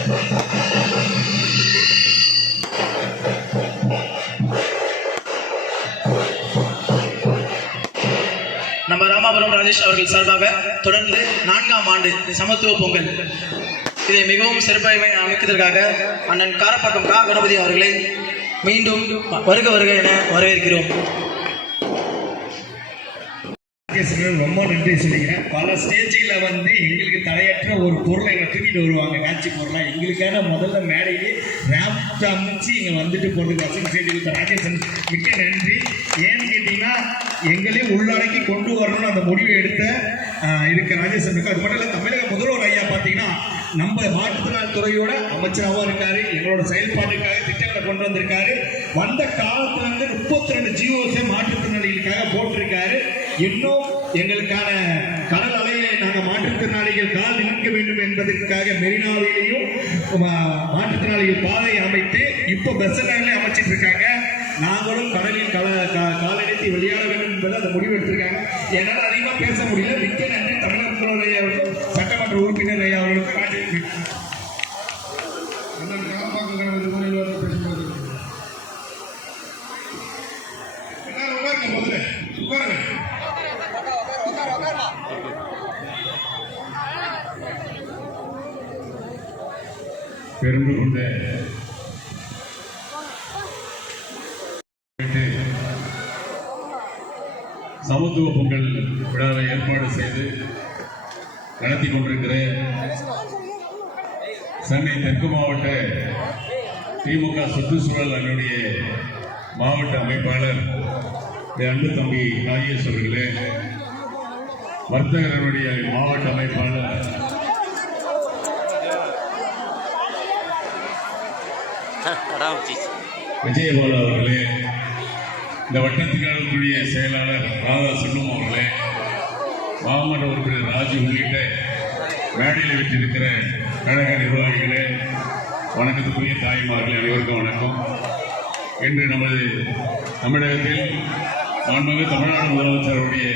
நம்ம ராமாபுரம் ராஜேஷ் அவர்கள் சார்பாக தொடர்ந்து நான்காம் ஆண்டு சமத்துவ பொங்கல். இதை மிகவும் சிறப்பாக அமைப்பதற்காக அண்ணன் காரப்பாக்கம் கா. கணபதி அவர்களை மீண்டும் வருக வருக என வரவேற்கிறோம். ரொம்ப நன்றி சொல்லிக்கிறேன். பல ஸ்டேஜில் வந்து எங்களுக்கு தலையற்ற ஒரு பொருளை எங்களை தூக்கிட்டு வருவாங்க. காட்சி பொருளாக எங்களுக்கான முதல்ல மேடையிலே ரேம்ப் அமைச்சு இங்கே வந்துட்டு போட்டு வசதி செய்து கொடுத்த ராஜேசன் மிக்க நன்றி. ஏன்னு கேட்டிங்கன்னா எங்களே உள்ளடக்கி கொண்டு வரணும்னு அந்த முடிவை எடுத்த இருக்க ராஜேசனுக்கு அது மட்டும் இல்லை தமிழக முதல்வர் ஐயா பார்த்தீங்கன்னா நம்ம மாற்றுத்திறனாளி துறையோட அமைச்சராகவும் இருக்காரு. எங்களோட செயல்பாட்டுக்காக திட்டங்களை கொண்டு வந்திருக்காரு. வந்த காலத்துல இருந்து முப்பத்தி ரெண்டு ஜிஓஸை மாற்றுத்திறனாளிகளுக்காக போட்டிருக்காரு. இன்னும் எங்களுக்கான கடல் அலையிலே நாங்கள் மாற்றுத்திறனாளிகள் கால் நிற்க வேண்டும் என்பதற்காக மெரினாவிலேயும் மா- மாற்றுத்திறனாளிகள் பாதை அமைத்து இப்போ பஸ் அமைச்சிட்டு இருக்காங்க. நாங்களும் கடலில் கல காலடித்து விளையாட வேண்டும் என்பது அந்த முடிவு எடுத்திருக்காங்க. என்னால் அதிகமாக பேச முடியல. மிக்க நன்றி. தமிழக சட்டமன்ற உறுப்பினர் ஐயா அவர்களுக்கு காட்டியிருக்கேன் பேசும்போது. உட்காருங்க முதல்ல. உட்காருங்க. பெருமை கொண்ட சமத்துவ பொங்கல் விழாவை ஏற்பாடு செய்து நடத்தி கொண்டிருக்கிற சென்னை தெற்கு மாவட்ட திமுக சுற்றுச்சூழல் அணியுடைய மாவட்ட அமைப்பாளர் என் அன்பு தம்பி ராஜேஷ் வர்த்தகர்களுடைய மாவட்ட அமைப்பாளர் விஜயபாலா அவர்களே இந்த வட்டத்துக்காரர்களுடைய செயலாளர் ராதா செல்வம் அவர்களே மாமன்ற உறுப்பினர் ராஜு உள்ளிட்ட மேடையில் விட்டிருக்கிற கழக நிர்வாகிகளே வணக்கத்துக்குரிய தாய்மார்களே அனைவருக்கும் வணக்கம். இன்று நமது தமிழகத்தில் மாண்புமிகு தமிழ்நாடு முதலமைச்சருடைய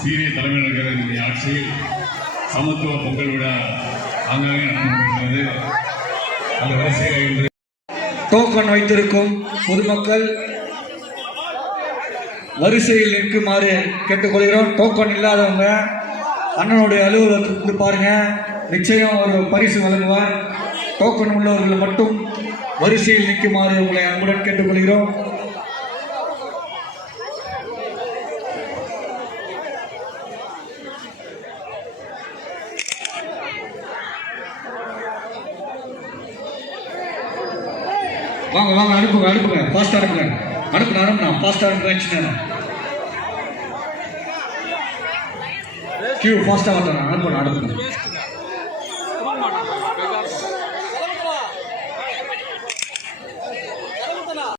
சீரிய தலைமையினர்களின் ஆட்சியில் சமத்துவ பொங்கல் விழா ஆங்காங்கே நடந்து அந்த வரிசையில் இன்று டோக்கன் வைத்திருக்கும் பொதுமக்கள் வரிசையில் நிற்குமாறு கேட்டுக்கொள்கிறோம். டோக்கன் இல்லாதவங்க அண்ணனுடைய அலுவலகத்துக்கு வந்து பாருங்க. நிச்சயம் ஒரு பரிசு வழங்குவார். டோக்கன் உள்ளவர்கள் மட்டும் வரிசையில் நிற்குமாறு உங்களை அன்புடன் கேட்டுக்கொள்கிறோம். வாங்க வாங்க அனுப்புங்க அனுப்புங்க ஃபாஸ்ட்டாக அனுப்புங்க அனுப்புங்க அனுப்புனா ஃபாஸ்ட்டாக அனுப்புங்க கியூ ஃபாஸ்ட்டாக வரணும் அனுப்புங்க அனுப்புங்க